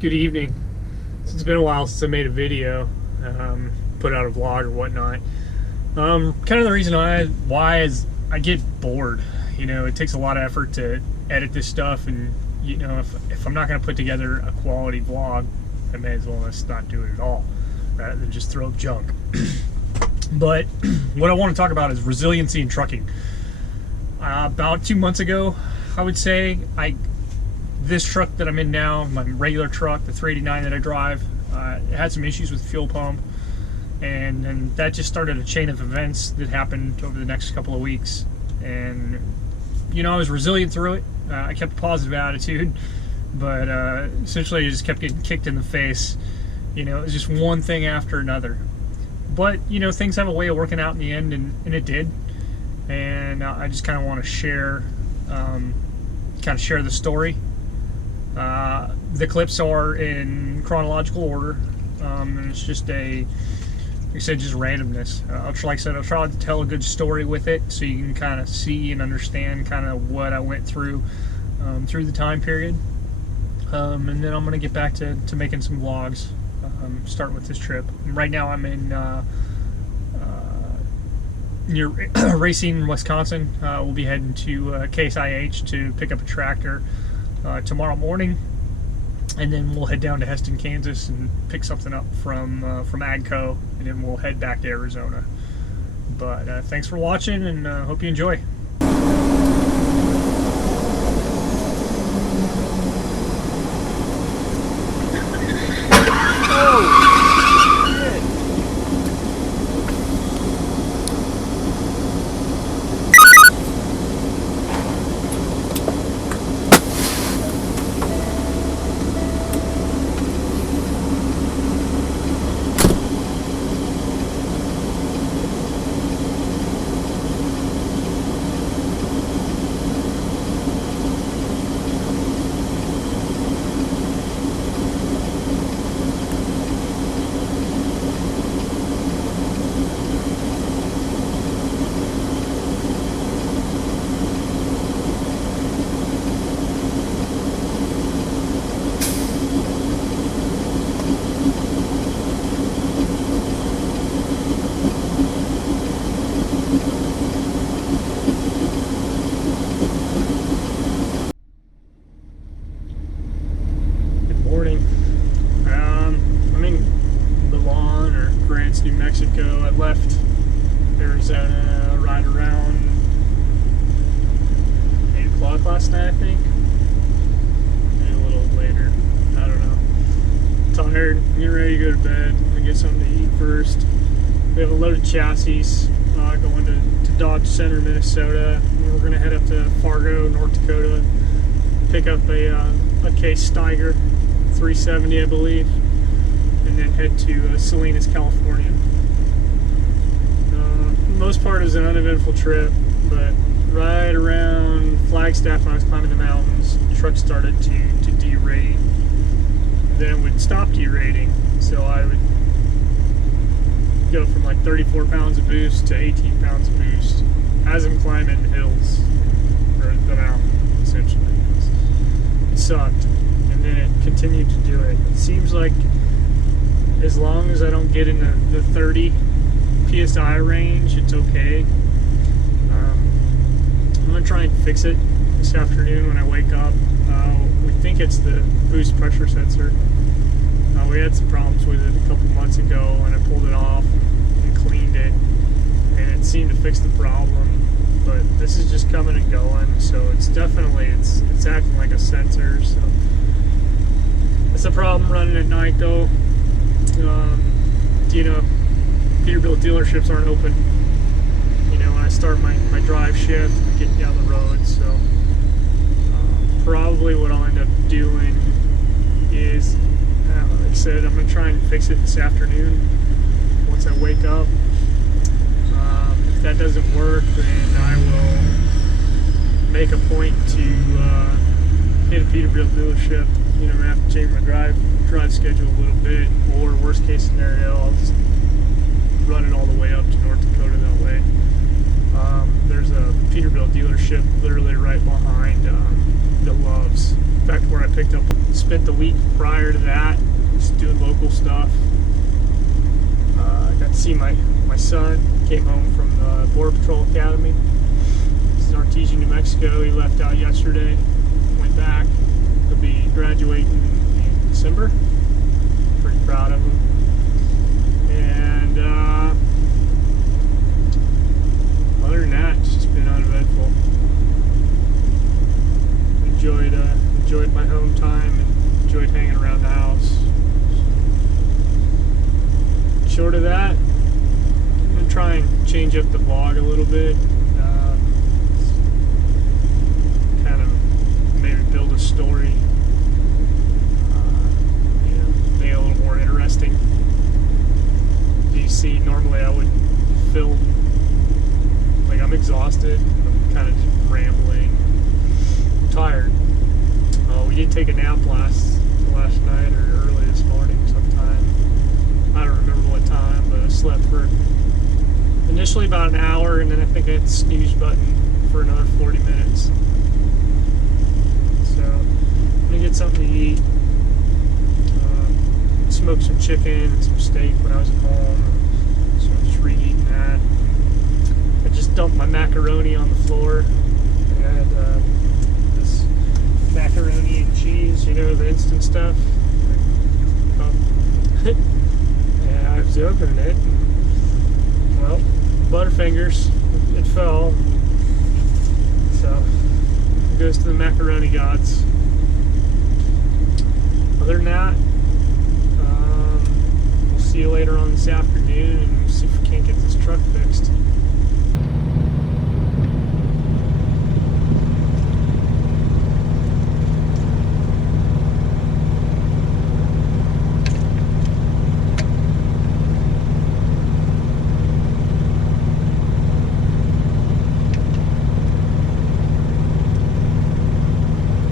Good evening. It's been a while since I made a video, put out a vlog or whatnot. Kind of the reason why is I get bored. You know, it takes a lot of effort to edit this stuff, and you know, if I'm not going to put together a quality vlog, I may as well just not do it at all, rather than just throw up junk. But what I want to talk about is resiliency in trucking. About 2 months ago, I would say, this truck that I'm in now, my regular truck, the 389 that I drive, it had some issues with the fuel pump, and that just started a chain of events that happened over the next couple of weeks. And you know, I was resilient through it. I kept a positive attitude, but essentially I just kept getting kicked in the face. You know, it was just one thing after another. But you know, things have a way of working out in the end, and it did. And I just kind of want to share the story. The clips are in chronological order, and it's just like I said, just randomness. I'll try to tell a good story with it, so you can kind of see and understand kind of what I went through through the time period. And then I'm going to get back to making some vlogs, starting with this trip. And right now I'm in near Racine, Wisconsin. We'll be heading to Case IH to pick up a tractor tomorrow morning, and then we'll head down to Heston, Kansas, and pick something up from AGCO, and then we'll head back to Arizona. But thanks for watching, and hope you enjoy. New Mexico. I left Arizona right around 8 o'clock last night, I think. Maybe a little later. I don't know. Tired, getting ready to go to bed. I'm gonna get something to eat first. We have a loaded chassis going to Dodge Center, Minnesota. And we're gonna head up to Fargo, North Dakota, pick up a Case Steiger 370, I believe, and then head to Salinas, California. The most part is an uneventful trip, but right around Flagstaff, when I was climbing the mountains, the truck started to derate. Then it would stop derating, so I would go from like 34 pounds of boost to 18 pounds of boost as I'm climbing hills, or the mountain, essentially. It sucked, and then it continued to do it. It seems like as long as I don't get in the 30 PSI range, it's okay. I'm going to try and fix it this afternoon when I wake up. We think it's the boost pressure sensor. We had some problems with it a couple months ago, and I pulled it off and cleaned it, and it seemed to fix the problem. But this is just coming and going, so it's definitely, it's acting like a sensor. So it's a problem running at night, though. You know, Peterbilt dealerships aren't open, you know, when I start my drive shift, getting down the road. So probably what I'll end up doing is, like I said, I'm going to try and fix it this afternoon once I wake up. If that doesn't work, then I will make a point to hit a Peterbilt dealership. You know, I'm going to have to change my drive schedule a little bit, or worst case scenario, I'll just run it all the way up to North Dakota that way. There's a Peterbilt dealership literally right behind the Loves back to where I picked up. Spent the week prior to that just doing local stuff. Got to see my son. Came home from the Border Patrol Academy. He's in Artesia, New Mexico. He left out yesterday. Went back. He'll be graduating in December. Pretty proud of him. And other than that, it's just been uneventful. Enjoyed my home time and enjoyed hanging around the house. Short of that, I'm gonna try and change up the vlog a little bit. Kind of maybe build a story. Make it a little more interesting. You see, normally I would film like I'm exhausted. I'm kind of just rambling. I'm tired. We did take a nap last night or early this morning sometime. I don't remember what time, but I slept for initially about an hour, and then I think I hit the snooze button for another 40 minutes. So I'm gonna get something to eat. Smoked some chicken and some steak when I was at home, so I'm just reheating that. I just dumped my macaroni on the floor. I had this macaroni and cheese, you know, the instant stuff. Yeah, I was opening it, and, well, Butterfingers, it fell. So it goes to the macaroni gods. Other than that, we'll see you later on this afternoon and see if we can't get this truck fixed.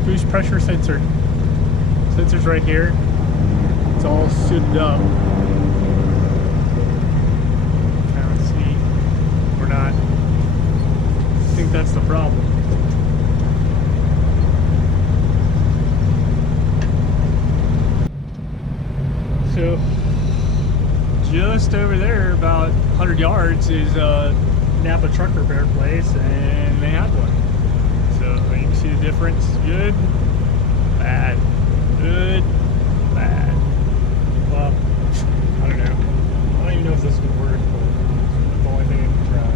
Boost pressure sensor. Sensor's right here. It's all suited up. Trying to see. We're not. I think that's the problem. So, just over there, about 100 yards, is a Napa truck repair place, and they have one. So you can see the difference. Good, bad, good, bad. Well, I don't know. I don't even know if this would work, but that's the only thing I can try.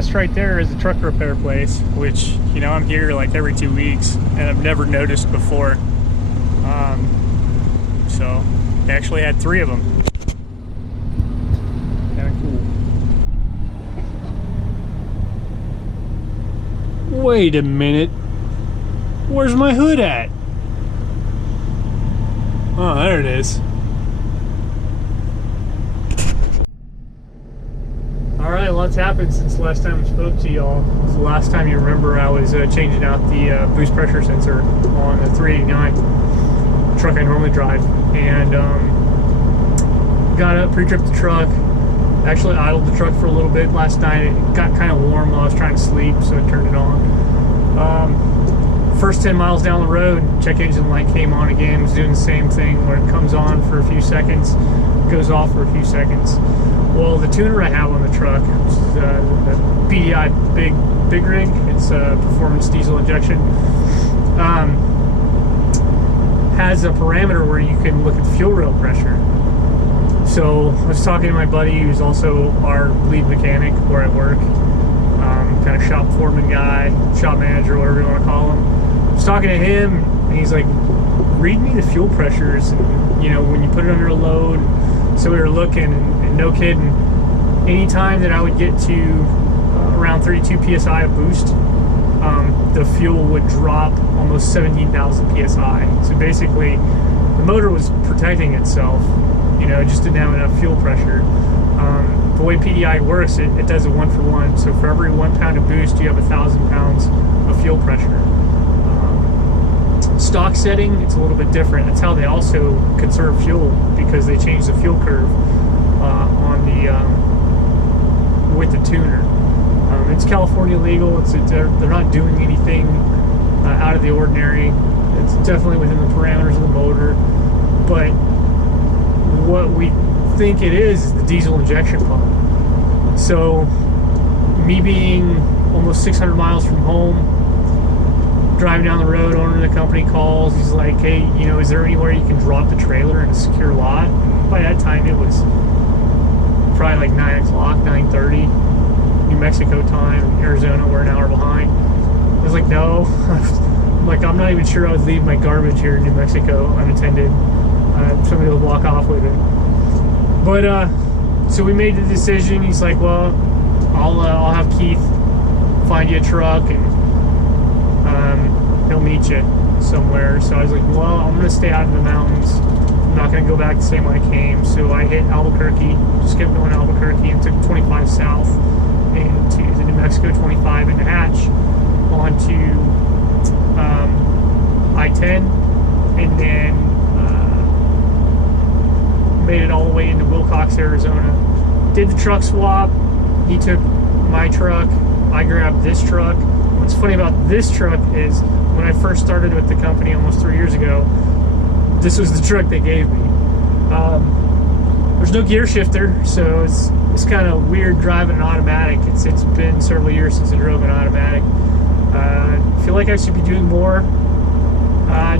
Just right there is a truck repair place, which, you know, I'm here like every 2 weeks and I've never noticed before. So they actually had 3 of them. Kind of cool. Wait a minute. Where's my hood at? Oh, there it is. Alright, lots happened since the last time I spoke to y'all. The last time you remember, I was changing out the boost pressure sensor on the 389 truck I normally drive. And got up, pre-tripped the truck, actually idled the truck for a little bit last night. It got kind of warm while I was trying to sleep, so I turned it on. First 10 miles down the road, check engine light came on again. It was doing the same thing where it comes on for a few seconds, goes off for a few seconds. Well, the tuner I have on the truck, which is the BDI Big Rig, it's performance diesel injection, has a parameter where you can look at the fuel rail pressure. So I was talking to my buddy, who's also our lead mechanic where I work, kind of shop foreman guy, shop manager, whatever you want to call him. I was talking to him, and he's like, read me the fuel pressures, and, you know, when you put it under a load. So we were looking, and And no kidding, anytime that I would get to around 32 psi of boost, the fuel would drop almost 17,000 psi. So basically, the motor was protecting itself, you know, it just didn't have enough fuel pressure. The way PDI works, it does a 1-for-1. So for every 1 pound of boost, you have 1,000 pounds of fuel pressure. Stock setting, it's a little bit different. That's how they also conserve fuel, because they change the fuel curve on the with the tuner. It's California legal. They're not doing anything out of the ordinary. It's definitely within the parameters of the motor. But what we think it is the diesel injection pump. So me being almost 600 miles from home, driving down the road, owner of the company calls. He's like, hey, you know, is there anywhere you can drop the trailer in a secure lot? By that time, it was probably like 9 o'clock, 9:30, New Mexico time. Arizona, we're an hour behind. I was like, no. I'm like, I'm not even sure I would leave my garbage here in New Mexico unattended. Somebody will walk off with it. But so we made the decision. He's like, well, I'll have Keith find you a truck and he'll meet you somewhere. So I was like, well, I'm gonna stay out in the mountains. I'm not gonna go back the same way I came. So I hit Albuquerque, just kept going to Albuquerque, and took 25 south into the New Mexico 25 into Hatch onto I-10, and then made it all the way into Wilcox, Arizona. Did the truck swap. He took my truck. I grabbed this truck. What's funny about this truck is when I first started with the company almost 3 years ago, this was the truck they gave me. There's no gear shifter, so it's kind of weird driving an automatic. It's been several years since I drove an automatic. I feel like I should be doing more.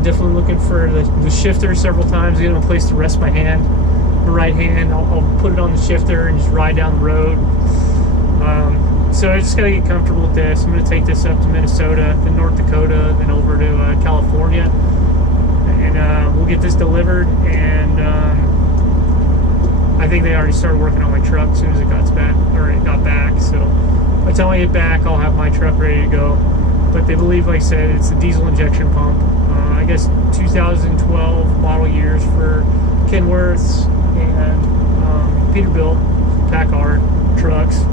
Definitely looking for the shifter several times, getting a place to rest my hand, my right hand. I'll put it on the shifter and just ride down the road. So I just gotta get comfortable with this. I'm gonna take this up to Minnesota, then North Dakota, then over to California, and we'll get this delivered. And I think they already started working on my truck as soon as it got back. So by the time I get back, I'll have my truck ready to go. But they believe, like I said, it's a diesel injection pump. I guess 2012 model years for Kenworths and Peterbilt, Packard trucks.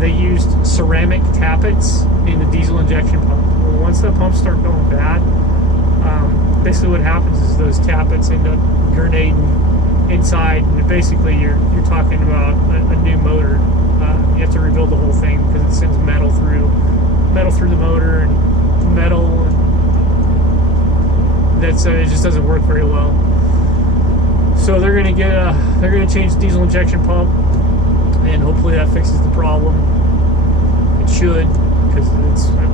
They used ceramic tappets in the diesel injection pump. Well, once the pumps start going bad, basically what happens is those tappets end up grenading inside, and basically you're talking about a new motor. You have to rebuild the whole thing because it sends metal through the motor and metal, and that's it just doesn't work very well. So they're gonna change the diesel injection pump, and hopefully that fixes the problem. It should, because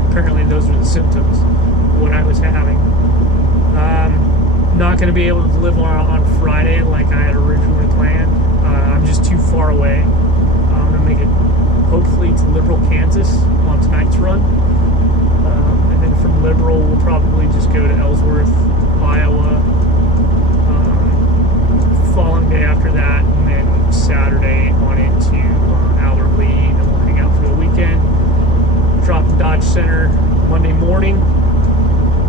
apparently those are the symptoms of what I was having. Not going to be able to deliver on Friday like I had originally planned. I'm just too far away. I'm going to make it hopefully to Liberal, Kansas on tonight's run. And then from Liberal, we'll probably just go to Ellsworth, Iowa. Following day after that, and then Saturday on into Albert Lee, and then we'll hang out for the weekend. Drop the Dodge Center Monday morning,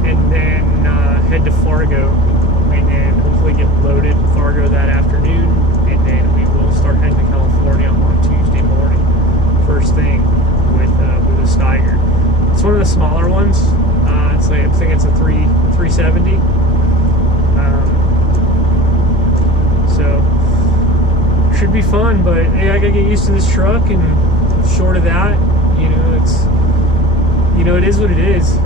and then head to Fargo, and then hopefully get loaded in Fargo that afternoon, and then we will start heading to California on Tuesday morning, first thing, with a Steiger. It's one of the smaller ones. It's like, I think it's a 370. So should be fun, but hey, I gotta get used to this truck, and short of that, it is what it is.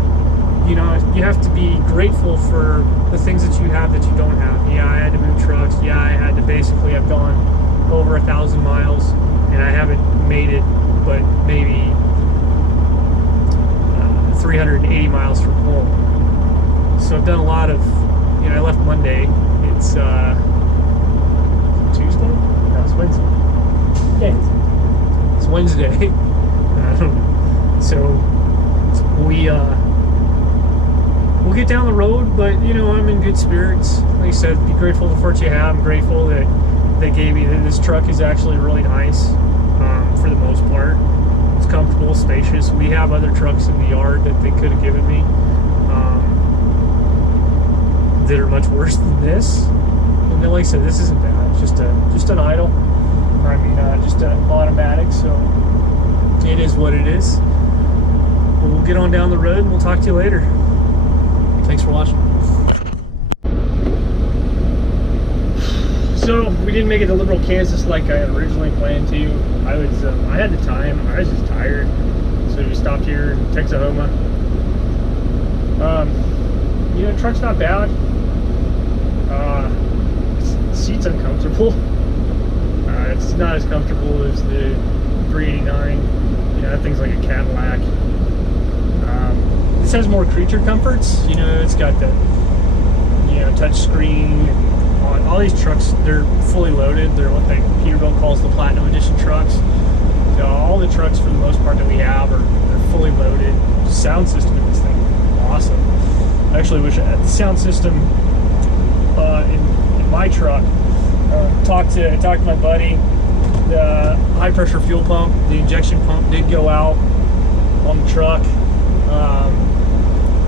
You have to be grateful for the things that you have that you don't have. Yeah, I had to move trucks. Yeah, I had to basically have gone over 1,000 miles, and I haven't made it, but maybe 380 miles from home. So I've done a lot of, I left Monday. It's Tuesday? No, it's Wednesday. Yeah, it's Wednesday. I don't know. So we'll get down the road, but I'm in good spirits. Like I said, be grateful for what you have. I'm grateful that they gave me. This truck is actually really nice for the most part. It's comfortable, spacious. We have other trucks in the yard that they could have given me that are much worse than this. And then, like I said, this isn't bad. It's just an idle. I mean, just an automatic. So it is what it is. But we'll get on down the road and we'll talk to you later. Thanks for watching. So we didn't make it to Liberal, Kansas like I originally planned to. I had the time. I was just tired, so we stopped here in Texahoma. You know, the truck's not bad. The seat's uncomfortable. It's not as comfortable as the 389. You know, that thing's like a Cadillac. This has more creature comforts. You know, it's got the touch screen. All these trucks, they're fully loaded. They're what Peterbilt calls the Platinum Edition trucks. So all the trucks, for the most part, that we have they're fully loaded. Sound system in this thing, awesome. I actually wish I had the sound system in my truck. Talked to my buddy. The high pressure fuel pump, the injection pump, did go out on the truck.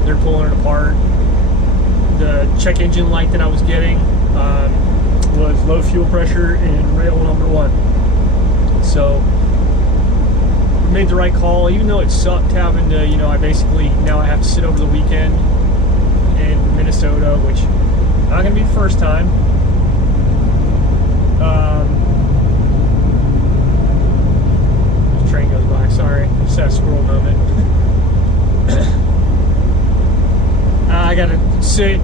They're pulling it apart. The check engine light that I was getting was low fuel pressure in rail number 1. So we made the right call, even though it sucked having to, now I have to sit over the weekend in Minnesota, which not gonna be the first time. The train goes by, sorry, just had a squirrel moment. I gotta sit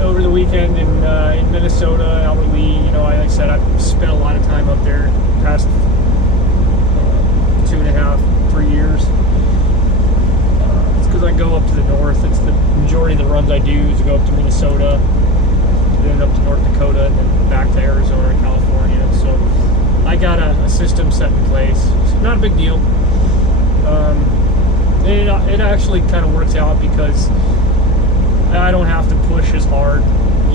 over the weekend in Minnesota, Albert Lee. Like I said, I've spent a lot of time up there the past 2.5, 3 years. It's because I go up to the north. It's the majority of the runs I do is to go up to Minnesota, then up to North Dakota, and then back to Arizona and California. So I got a system set in place. It's not a big deal. It actually kind of works out because I don't have to push as hard.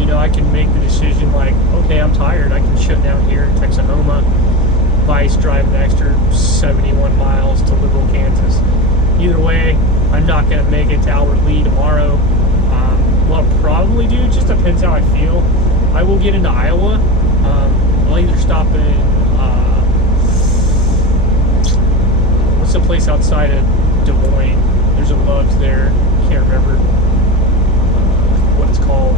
I can make the decision like, okay, I'm tired. I can shut down here in Texahoma, vice drive an extra 71 miles to Liberal, Kansas. Either way, I'm not going to make it to Albert Lee tomorrow. What I'll probably do, just depends how I feel. I will get into Iowa. I'll either stop in, what's the place outside of Des Moines? There's a Love's there. Can't remember what it's called.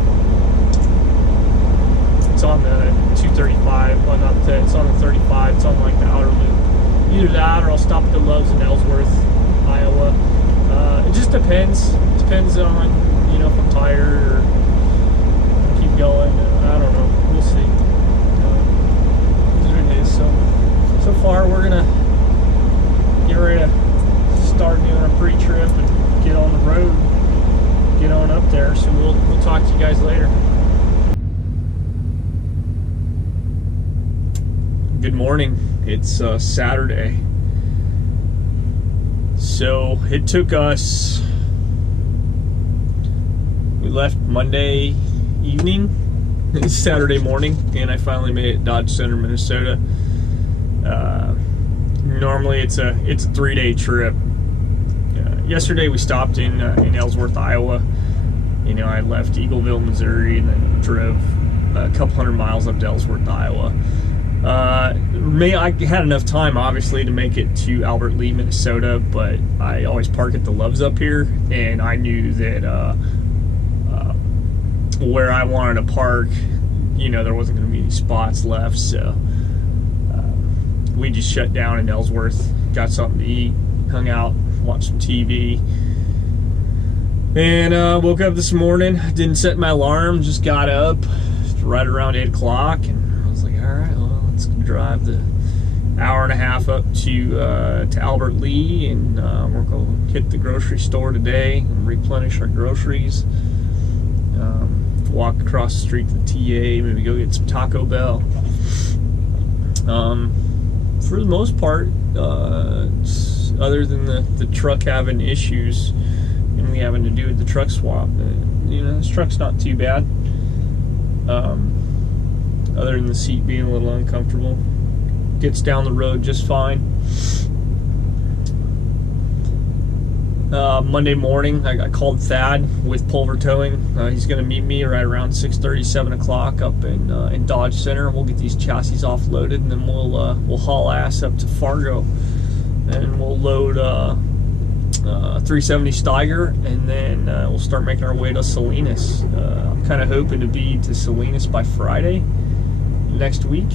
It's on the 235. Well, not the. It's on the 35. It's on like the outer loop. Either that, or I'll stop at the Love's in Ellsworth, Iowa. It just depends. It depends on if I'm tired or keep going. I don't know. We'll see. That's what it is. So far we're gonna get ready to start doing a pre-trip and get on the road. Get on up there. So we'll talk to you guys later. Good morning. It's Saturday. So it took us, we left Monday evening, it's Saturday morning, and I finally made it Dodge Center, Minnesota. Normally it's a 3-day trip. Yesterday we stopped in Ellsworth, Iowa. I left Eagleville, Missouri, and then drove a couple hundred miles up to Ellsworth, Iowa. I had enough time, obviously, to make it to Albert Lee, Minnesota, but I always park at the Love's up here, and I knew that where I wanted to park, there wasn't going to be any spots left, so we just shut down in Ellsworth, got something to eat, hung out, watched some TV, and woke up this morning, didn't set my alarm, just got up right around 8 o'clock, and I was like, all right, well, let's drive the hour and a half up to Albert Lee, and we're going to hit the grocery store today and replenish our groceries. Walk across the street to the TA, maybe go get some Taco Bell. For the most part, other than the truck having issues and we having to do the truck swap, this truck's not too bad. other than the seat being a little uncomfortable. Gets down the road just fine. Monday morning, I called Thad with Pulver Towing. He's going to meet me right around 6:30, 7 o'clock up in Dodge Center. We'll get these chassis offloaded, and then we'll haul ass up to Fargo, and we'll load 370 Steiger, and then we'll start making our way to Salinas. I'm kind of hoping to be to Salinas by Friday next week.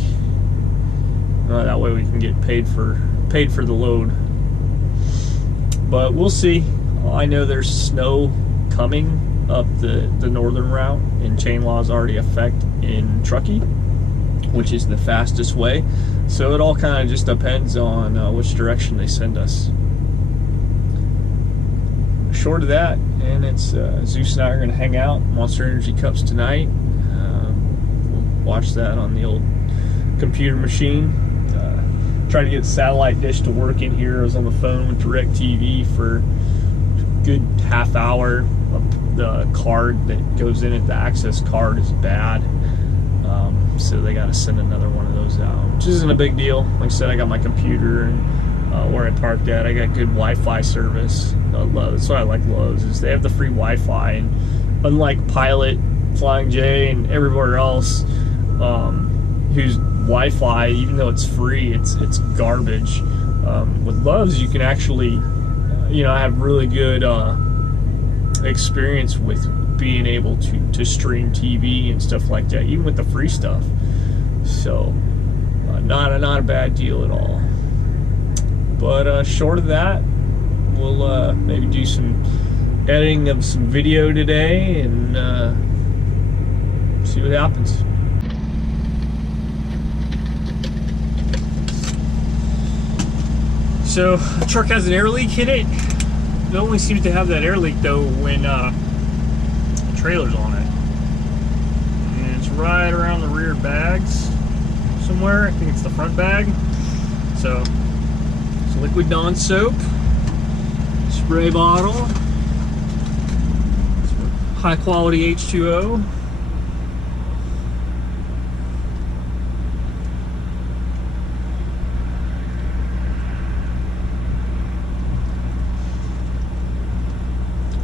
That way we can get paid for the load. But we'll see. I know there's snow coming up the northern route, and chain law is already effect in Truckee, which is the fastest way. So it all kind of just depends on which direction they send us. Short of that, and it's Zeus and I are going to hang out. Monster Energy Cups tonight. We'll watch that on the old computer machine. Tried to get the satellite dish to work in here. I was on the phone with DirecTV for a good half hour. The card that goes in it, the access card, is bad. So they got to send another one of those out, which isn't a big deal. Like I said, I got my computer, and where I parked at, I got good Wi-Fi service. That's why I like Lowe's, is they have the free Wi-Fi, and unlike Pilot, Flying J, and everywhere else, whose Wi-Fi, even though it's free, it's garbage. With Love's, you can actually, I have really good experience with being able to stream TV and stuff like that, even with the free stuff. So, not a bad deal at all. But short of that, we'll maybe do some editing of some video today and see what happens. So the truck has an air leak in it. It only seems to have that air leak though when the trailer's on it. And it's right around the rear bags somewhere. I think it's the front bag. So it's liquid Dawn soap, spray bottle, high quality H2O.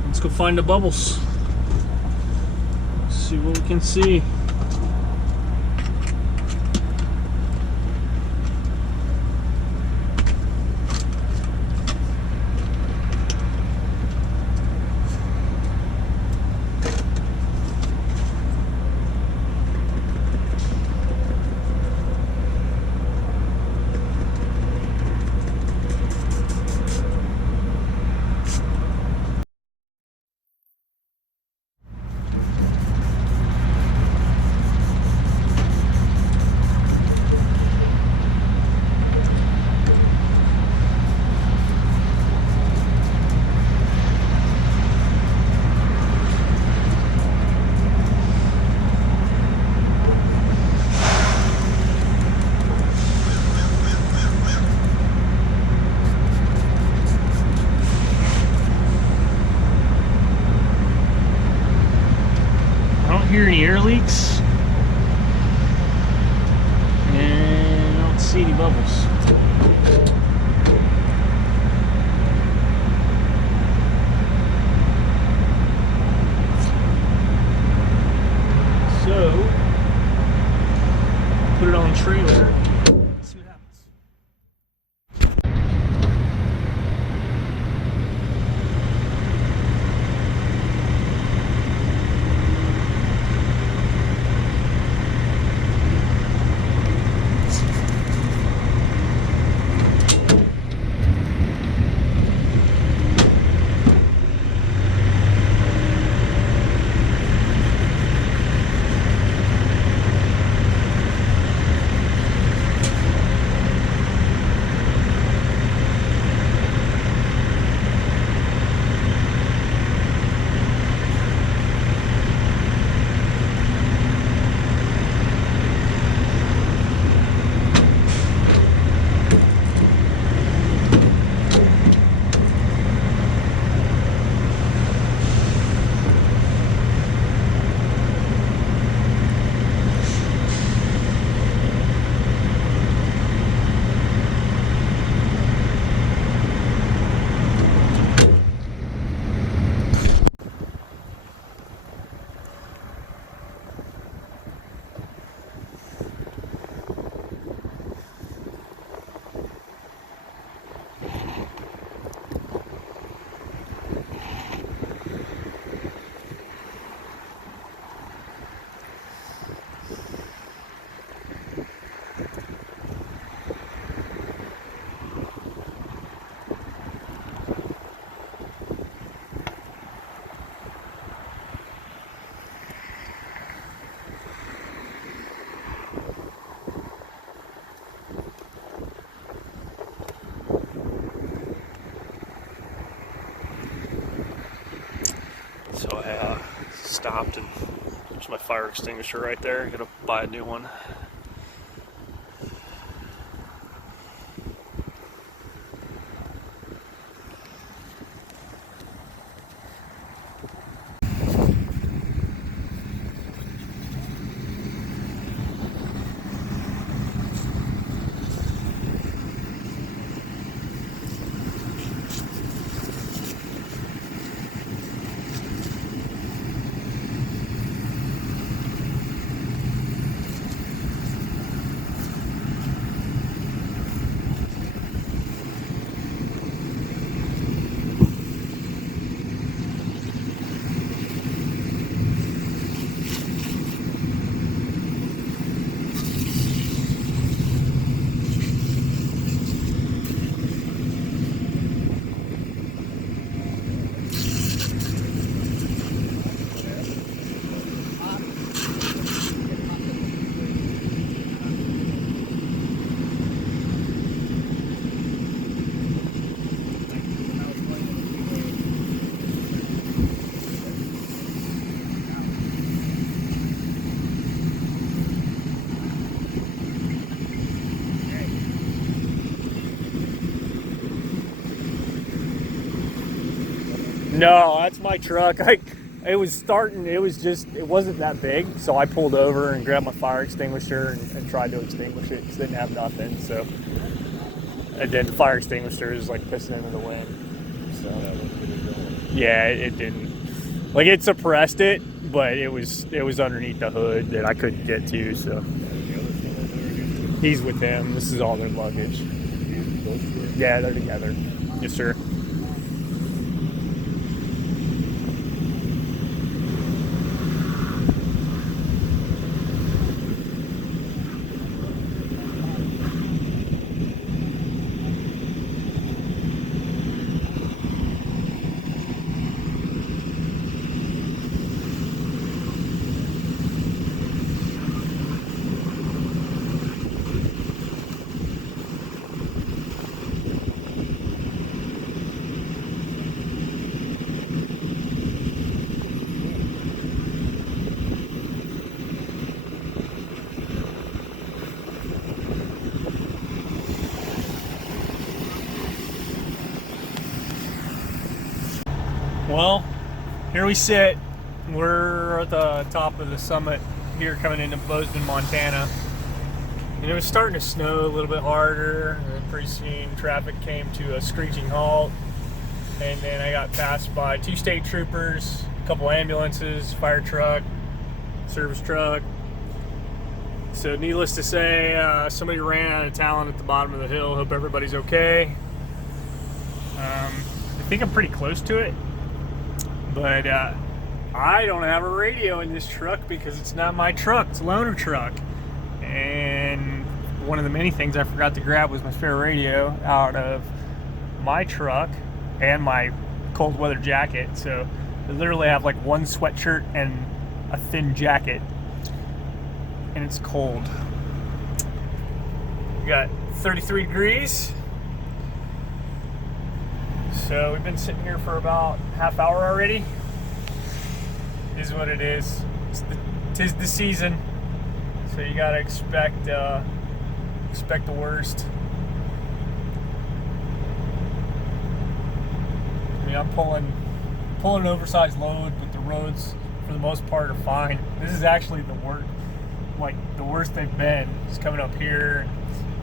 Let's go find the bubbles. See what we can see. Hear any air leaks, and I don't see any bubbles. So put it on the trailer. See what happens. So I stopped, and there's my fire extinguisher right there. Gonna buy a new one. No, that's my truck. It wasn't that big, so I pulled over and grabbed my fire extinguisher and tried to extinguish it because it didn't have nothing. So, and then the fire extinguisher is like pissing into the wind. So, yeah, it didn't. Like, it suppressed it, but it was underneath the hood that I couldn't get to. So, he's with him. This is all their luggage. Yeah, they're together. Yes, sir. Well, here we sit. We're at the top of the summit here coming into Bozeman, Montana. And it was starting to snow a little bit harder, and then pretty soon traffic came to a screeching halt. And then I got passed by 2 state troopers, a couple ambulances, fire truck, service truck. So needless to say, somebody ran out of talent at the bottom of the hill. Hope everybody's okay. I think I'm pretty close to it. But I don't have a radio in this truck because it's not my truck. It's a loaner truck. And one of the many things I forgot to grab was my spare radio out of my truck and my cold weather jacket. So I literally have like one sweatshirt and a thin jacket. And it's cold. We got 33 degrees. So we've been sitting here for about half hour already. It is what it is. Tis the season, so you gotta expect the worst. I mean, I'm pulling an oversized load, but the roads for the most part are fine. This is actually the worst they've been. It's coming up here.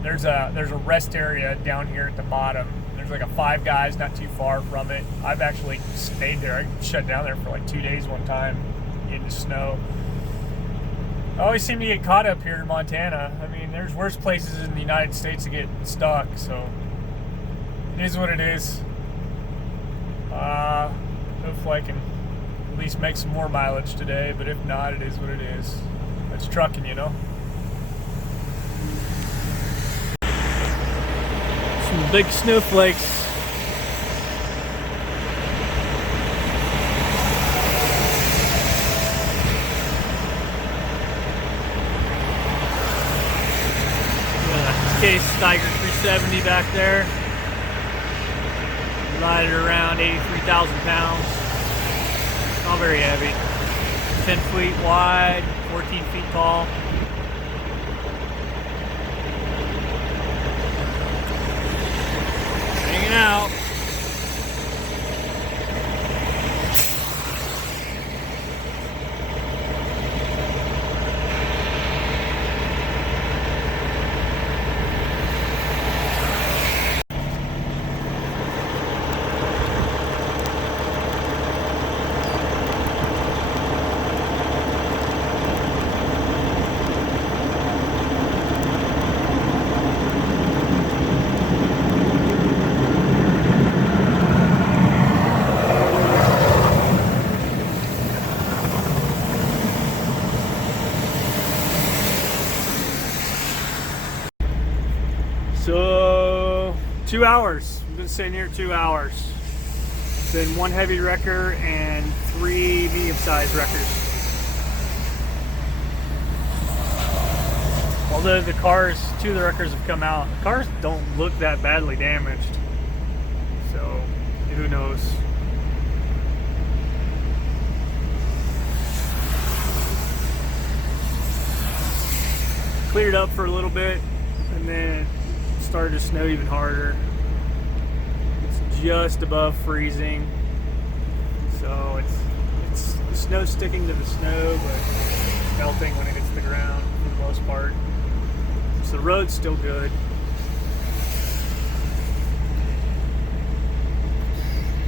There's a rest area down here at the bottom. There's like a Five Guys not too far from it. I've actually stayed there. I shut down there for like 2 days one time in the snow. I always seem to get caught up here in Montana. I mean, there's worse places in the United States to get stuck, so it is what it is. Hopefully I can at least make some more mileage today, but if not, it is what it is. It's trucking, you know. Some big snowflakes. Case Steiger 370 back there. Lighted around 83,000 pounds. very heavy. 10 feet wide, 14 feet tall. Hanging out. So 2 hours. We've been sitting here 2 hours. It's been one heavy wrecker and 3 medium-sized wreckers. Although the cars, 2 of the wreckers have come out. The cars don't look that badly damaged. So who knows? Cleared up for a little bit and then started to snow even harder. It's just above freezing, so it's the snow sticking to the snow, but melting when it hits the ground for the most part. So the road's still good.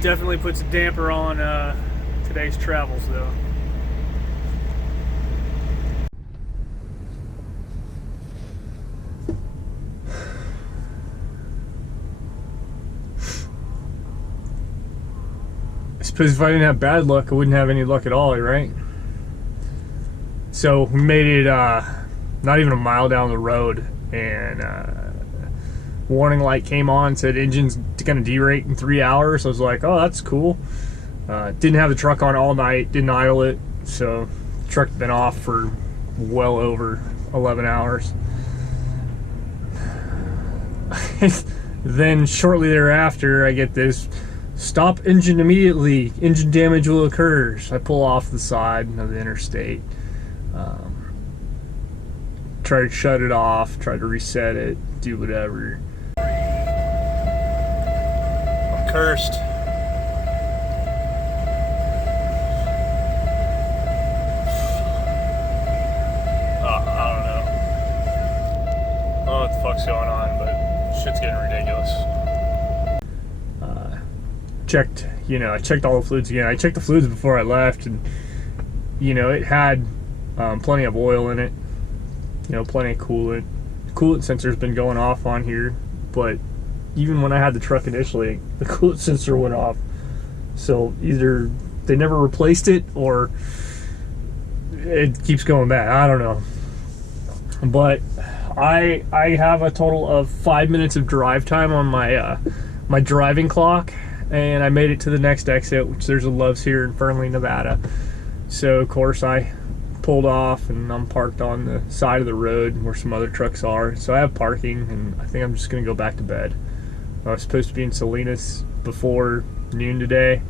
Definitely puts a damper on today's travels, though. I suppose if I didn't have bad luck, I wouldn't have any luck at all, right? So we made it not even a mile down the road, and warning light came on, said engine's gonna derate in 3 hours. I was like, oh, that's cool. Didn't have the truck on all night, didn't idle it, so the truck had been off for well over 11 hours. Then shortly thereafter, I get this: stop engine immediately, engine damage will occur. So I pull off the side of the interstate, try to shut it off, try to reset it, do whatever. I'm cursed. I don't know. I don't know what the fuck's going on, but shit's getting ridiculous. I checked all the fluids again. I checked the fluids before I left, and it had plenty of oil in it, plenty of coolant. Coolant sensor's been going off on here, but even when I had the truck initially, the coolant sensor went off. So either they never replaced it or it keeps going bad. I don't know. But I have a total of 5 minutes of drive time on my my driving clock, and I made it to the next exit, which there's a Love's here in Fernley, Nevada. So of course I pulled off, and I'm parked on the side of the road where some other trucks are. So I have parking, and I think I'm just gonna go back to bed. I was supposed to be in Salinas before noon today.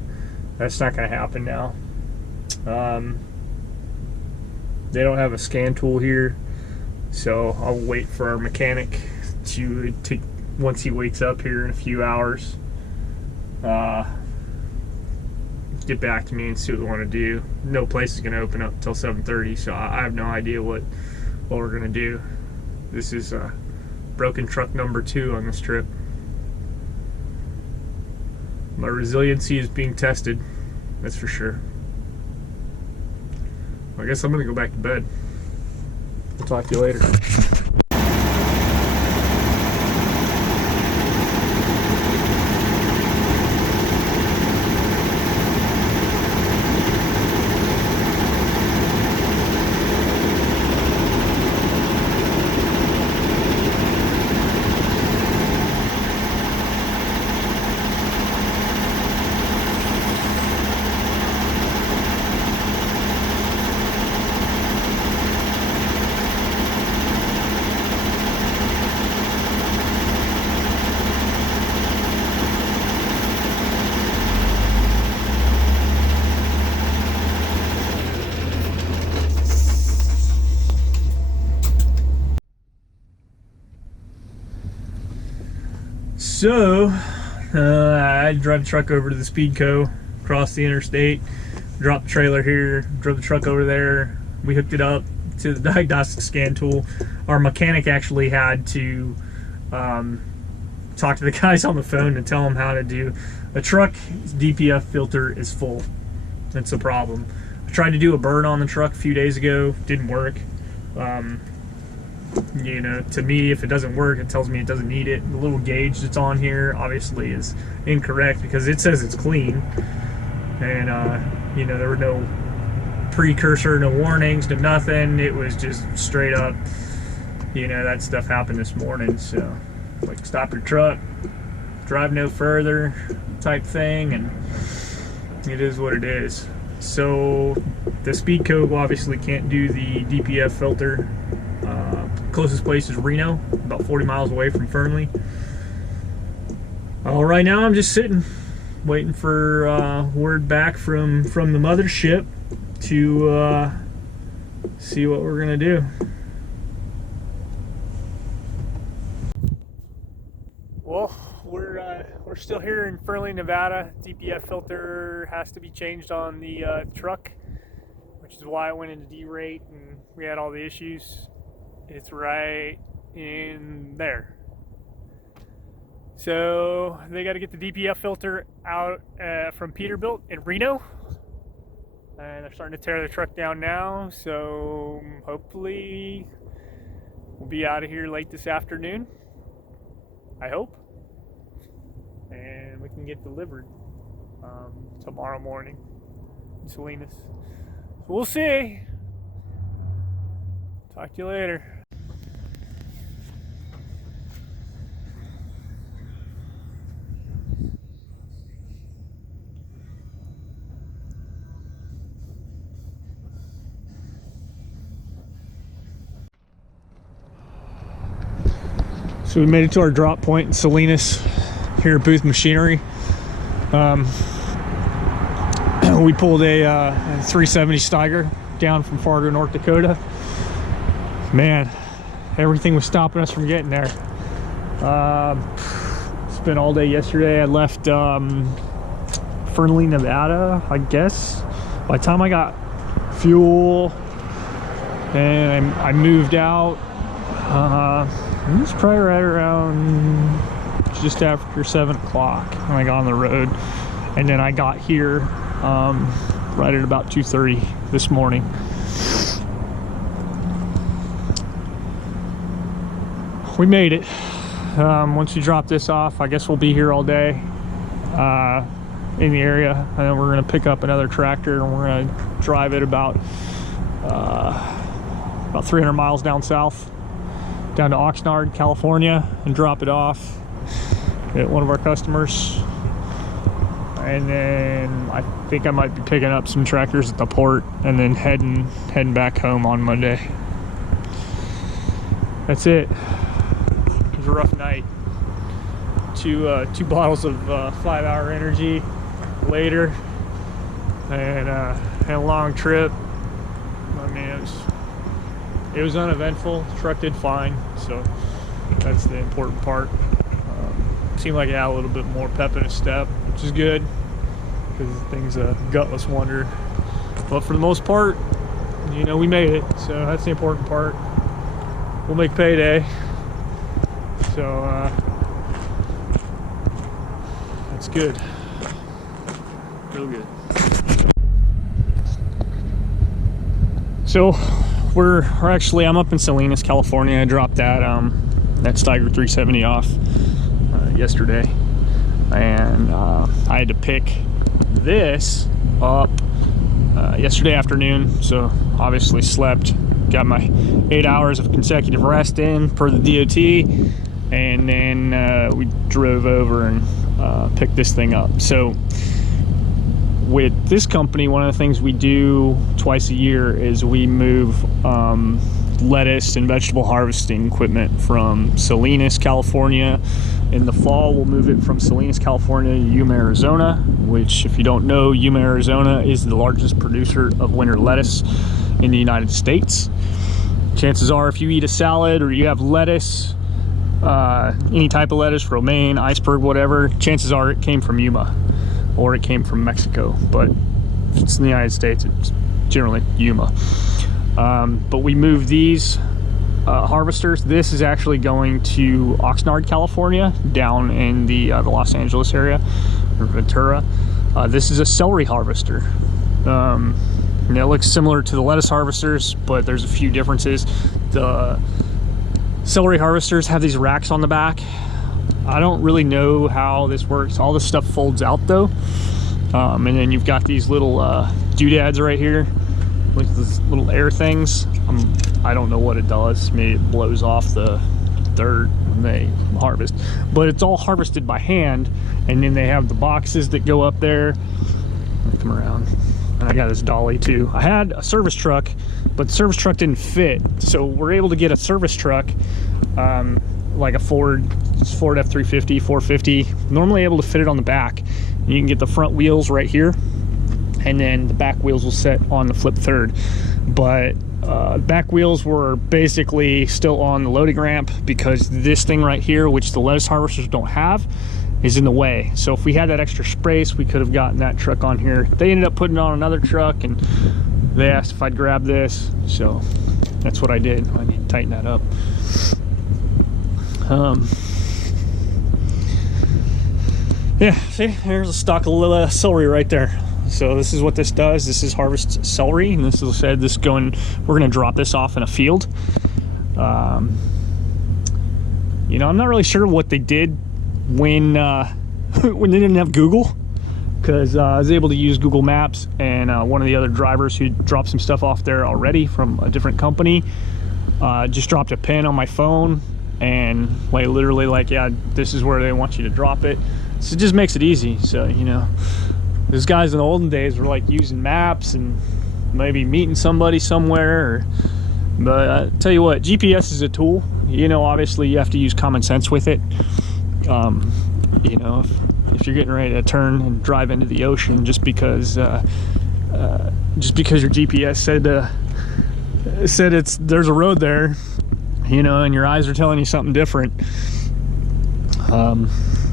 That's not gonna happen now. They don't have a scan tool here, so I'll wait for our mechanic to once he wakes up here in a few hours, get back to me and see what we want to do. No place is going to open up until 7:30, so I have no idea what we're going to do. This is broken truck number 2 on this trip. My resiliency is being tested, that's for sure. I guess I'm going to go back to bed. I'll talk to you later. So I drive the truck over to the Speedco, cross the interstate, drop the trailer here, drove the truck over there. We hooked it up to the diagnostic scan tool. Our mechanic actually had to talk to the guys on the phone and tell them how to do. The truck's DPF filter is full. That's the problem. I tried to do a burn on the truck a few days ago, didn't work. You know, to me, if it doesn't work, it tells me it doesn't need it. The little gauge that's on here obviously is incorrect because it says it's clean, and you know, there were no precursor, no warnings, no nothing. It was just straight up, you know, that stuff happened this morning. So like, stop your truck, drive no further type thing, and it is what it is. So the Speedco obviously can't do the DPF filter. Closest place is Reno, about 40 miles away from Fernley. Right now I'm just sitting, waiting for word back from the mothership to see what we're gonna do. Well, we're still here in Fernley, Nevada. DPF filter has to be changed on the truck, which is why I went into D-rate and we had all the issues. It's right in there. So they got to get the DPF filter out from Peterbilt in Reno, and they're starting to tear the truck down now. So hopefully we'll be out of here late this afternoon, I hope, and we can get delivered tomorrow morning in Salinas. So we'll see. Talk to you later. So we made it to our drop point in Salinas here at Booth Machinery. We pulled a 370 Steiger down from Fargo, North Dakota. Man, everything was stopping us from getting there. Spent all day yesterday. I left Fernley, Nevada, I guess. By the time I got fuel and I moved out, it was probably right around just after 7 o'clock when I got on the road. And then I got here right at about 2:30 this morning. We made it. Once we drop this off, I guess we'll be here all day in the area, and then we're going to pick up another tractor and we're going to drive it about 300 miles down south, down to Oxnard, California, and drop it off at one of our customers. And then I think I might be picking up some tractors at the port and then heading back home on Monday. That's it. It was a rough night. Two bottles of 5-hour energy later, and had a long trip. I mean, it was uneventful. The truck did fine, so that's the important part. Seemed like it had a little bit more pep in its step, which is good, because the thing's a gutless wonder. But for the most part, you know, we made it, so that's the important part. We'll make payday, so that's good, real good. So we're actually, I'm up in Salinas, California. I dropped that Steiger 370 off yesterday, and I had to pick this up yesterday afternoon, so obviously slept, got my 8 hours of consecutive rest in per the DOT, and then we drove over and picked this thing up. So with this company, one of the things we do twice a year is we move lettuce and vegetable harvesting equipment from Salinas, California. In the fall, we'll move it from Salinas, California to Yuma, Arizona, which, if you don't know, Yuma, Arizona is the largest producer of winter lettuce in the United States. Chances are, if you eat a salad or you have lettuce any type of lettuce, romaine, iceberg, whatever, chances are it came from Yuma or it came from Mexico. But if it's in the United States, it's generally Yuma. But we moved these harvesters. This is actually going to Oxnard, California, down in the Los Angeles area, or Ventura. This is a celery harvester. And it looks similar to the lettuce harvesters, but there's a few differences. The celery harvesters have these racks on the back. I don't really know how this works. All this stuff folds out though. And then you've got these little doodads right here with these little air things. I don't know what it does. Maybe it blows off the dirt when they harvest, but it's all harvested by hand. And then they have the boxes that go up there. Let me come around. And I got this dolly too. I had a service truck, but the service truck didn't fit. So we're able to get a service truck, like a Ford F-350, 450, normally able to fit it on the back. You can get the front wheels right here, and then the back wheels will set on the flip third. But back wheels were basically still on the loading ramp because this thing right here, which the lettuce harvesters don't have, is in the way. So if we had that extra space, we could have gotten that truck on here. They ended up putting it on another truck, and they asked if I'd grab this, so that's what I did. I need to tighten that up. Yeah, see, there's a stalk of celery right there. So this is what this does. This is harvest celery, and this is said this going. We're gonna drop this off in a field. You know, I'm not really sure what they did when when they didn't have Google, because I was able to use Google Maps, and one of the other drivers who dropped some stuff off there already from a different company just dropped a pin on my phone and like literally like, yeah, this is where they want you to drop it. So it just makes it easy. So, you know, those guys in the olden days were like using maps and maybe meeting somebody somewhere, but I tell you what, GPS is a tool. You know, obviously you have to use common sense with it. You know, if you're getting ready to turn and drive into the ocean just because your GPS said there's a road there, you know, and your eyes are telling you something different,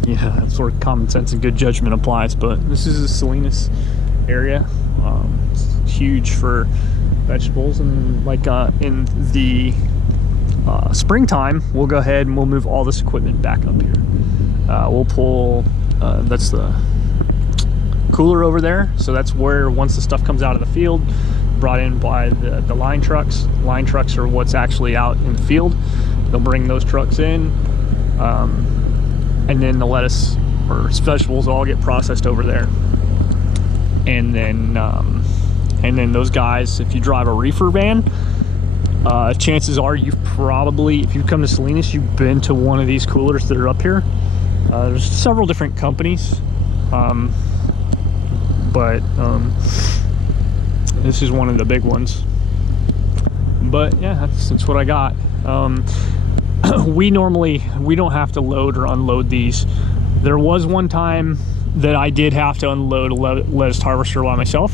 yeah, that sort of common sense and good judgment applies. But this is a Salinas area. It's huge for vegetables, and like in the springtime, we'll go ahead and we'll move all this equipment back up here. We'll pull, that's the cooler over there. So that's where, once the stuff comes out of the field, brought in by the line trucks. Line trucks are what's actually out in the field. They'll bring those trucks in, and then the lettuce or vegetables all get processed over there. And then those guys, if you drive a reefer van, chances are you've probably, if you've come to Salinas, you've been to one of these coolers that are up here. There's several different companies, but this is one of the big ones. But yeah, that's what I got. We don't have to load or unload these. There was one time that I did have to unload a lettuce harvester by myself,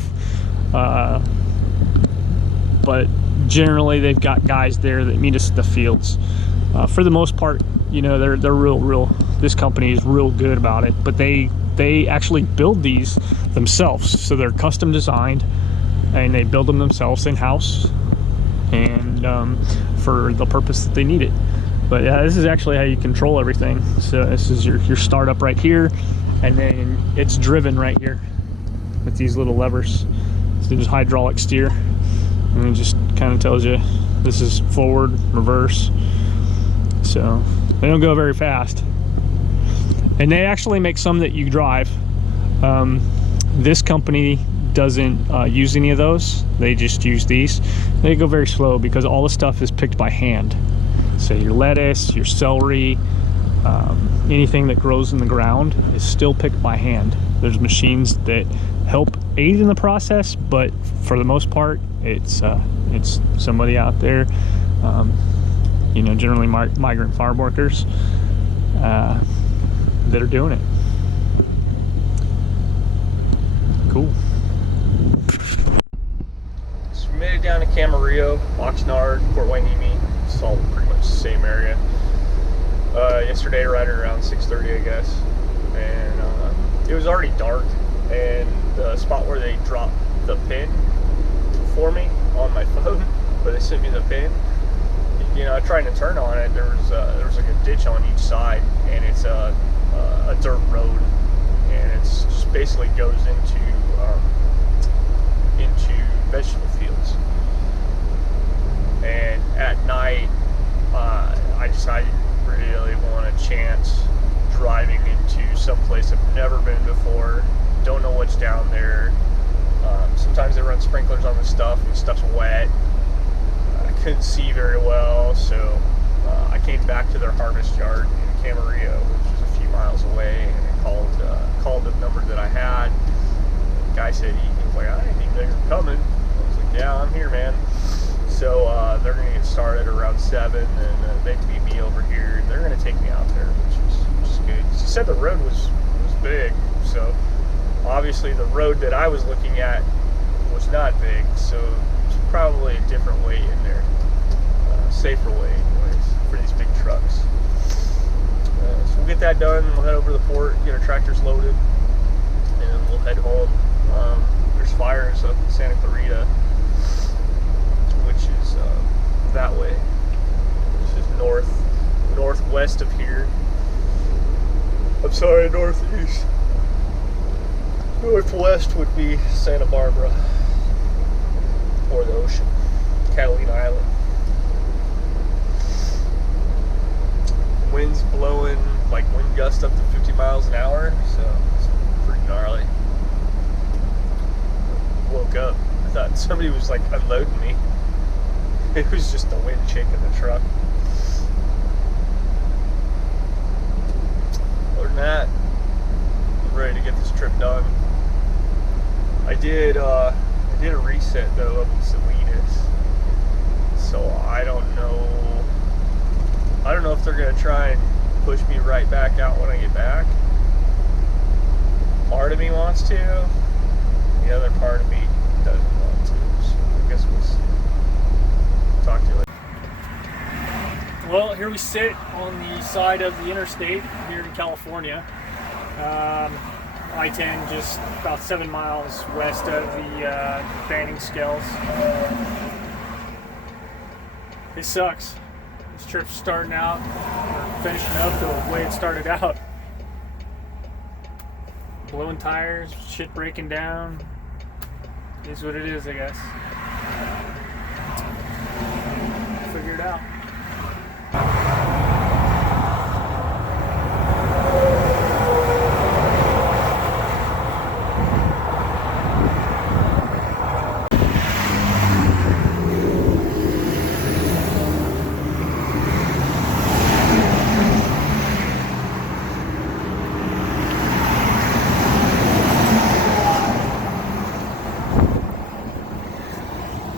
but generally they've got guys there that meet us at the fields. For the most part, you know, they're real. This company is real good about it, but they actually build these themselves, so they're custom designed, and they build them themselves in-house, and for the purpose that they need it. But yeah, this is actually how you control everything. So this is your startup right here, and then it's driven right here with these little levers. So there's hydraulic steer, and it just kind of tells you this is forward, reverse. So they don't go very fast, and they actually make some that you drive. This company doesn't use any of those. They just use these. They go very slow because all the stuff is picked by hand. So your lettuce, your celery, anything that grows in the ground is still picked by hand. There's machines that help aid in the process, but for the most part, it's somebody out there, you know, generally migrant farm workers that are doing it. Cool. So we made it down to Camarillo, Oxnard, Fort Hueneme. It's all pretty much the same area. yesterday right around 6:30, I guess, and it was already dark, and the spot where they dropped the pin for me on my phone, where they sent me the pin, you know, trying to turn on it, there was like a ditch on each side, and it's a dirt road, and it's just basically goes into vegetable fields. And at night, I decided really want a chance driving into some place I've never been before, don't know what's down there. Sometimes they run sprinklers on the stuff and the stuff's wet. I couldn't see very well, so I came back to their harvest yard in Camarillo, which is a few miles away, and I called the number that I had. The guy said, he was like, I didn't even know you were coming. I was like, yeah, I'm here, man. So they're going to get started around 7, and they meet me over here, and they're going to take me out there, which is good. He said the road was big, so obviously the road that I was looking at was not big, so it's probably a different way in there, safer way anyways, for these big trucks. So we'll get that done, we'll head over to the port, get our tractors loaded, and then we'll head home. There's fires up in Santa Clarita, which is that way. This is northwest of here. I'm sorry, northeast. Northwest would be Santa Barbara, or the ocean, Catalina Island. Wind's blowing, like wind gust up to 50 miles an hour, so it's pretty gnarly. Woke up, I thought somebody was like unloading me. It was just the wind shaking the truck. Other than that, I'm ready to get this trip done. I did a reset though up in Salinas, so I don't know if they're gonna try and push me right back out when I get back. Part of me wants to, the other part of me doesn't want to, so I guess we'll see. Talk to you later. Well, here we sit on the side of the interstate here in California. I-10 just about 7 miles west of the Banning Scales. It sucks. This trip's starting out, or finishing up the way it started out. Blowing tires, shit breaking down. It is what it is, I guess. Figure it out.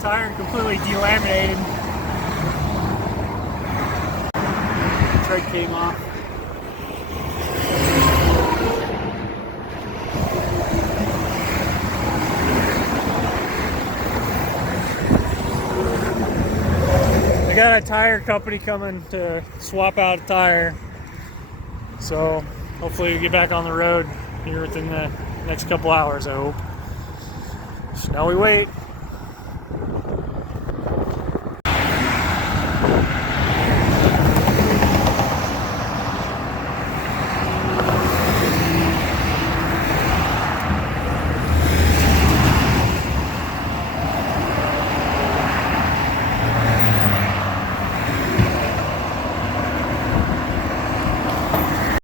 Tire completely delaminated. Tread came off. I got a tire company coming to swap out a tire, so hopefully we get back on the road here within the next couple hours, I hope. So now we wait.